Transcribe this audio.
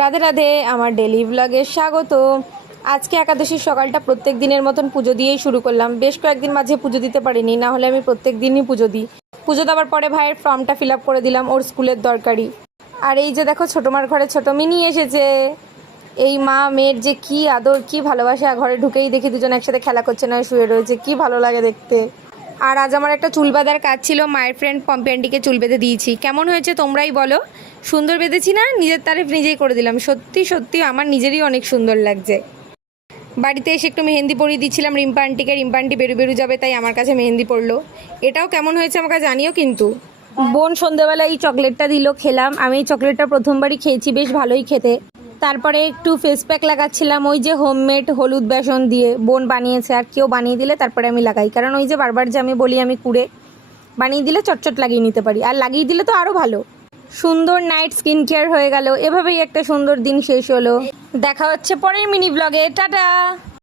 রাধে রাধে, আমার ডেলি ব্লগে স্বাগত। আজকে একাদশীর সকালটা প্রত্যেক দিনের মতন পুজো দিয়েই শুরু করলাম। বেশ কয়েকদিন মাঝে পুজো দিতে পারিনি, না হলে আমি প্রত্যেক দিনই পুজো দিই। পুজো দেওয়ার পরে ভাইয়ের ফর্মটা ফিল আপ করে দিলাম, ওর স্কুলের দরকারি। আর এই যে দেখো, ছোটো মার ঘরে ছোটো মিনি এসেছে। এই মা মেয়ের যে কি আদর, কি ভালোবাসা। ঘরে ঢুকেই দেখি দুজন একসাথে খেলা করছে, না শুয়ে রয়েছে, কি ভালো লাগে দেখতে। আর আজ আমার একটা চুল বাঁধার কাজ ছিল, মায়ের ফ্রেন্ড পম্পি আন্টিকে চুল বেঁধে দিয়েছি। কেমন হয়েছে তোমরাই বলো। সুন্দর বেঁধেছি না? নিজের তারিফ নিজেই করে দিলাম। সত্যি সত্যি আমার নিজেরই অনেক সুন্দর লাগছে। বাড়িতে এসে একটু মেহেন্দি পরিয়ে দিচ্ছিলাম রিম্পা আন্টিকে। রিম্পা আন্টি বেরু বেরু যাবে, তাই আমার কাছে মেহেন্দি পড়লো। এটাও কেমন হয়েছে আমাকে জানিও কিন্তু। বোন সন্ধ্যেবেলা এই চকলেটটা দিল, খেলাম। আমি এই চকলেটটা প্রথমবারই খেয়েছি, বেশ ভালোই খেতে। তারপরে একটু ফেস প্যাক লাগাচ্ছিলাম, ওই যে হোমমেড হলুদ বেসন দিয়ে বোন বানিয়েছে। আর কেউ বানিয়ে দিলে তারপরে আমি লাগাই, কারণ ওই যে বারবার যে আমি বলি আমি কুড়ে বানিয়ে দিলে চটচট লাগিয়ে নিতে পারি, আর লাগিয়ে দিলে তো আরও ভালো। সুন্দর নাইট স্কিন কেয়ার হয়ে গেল। এভাবেই একটা সুন্দর দিন শেষ হলো। দেখা হচ্ছে পরের মিনি ব্লগে। টাটা।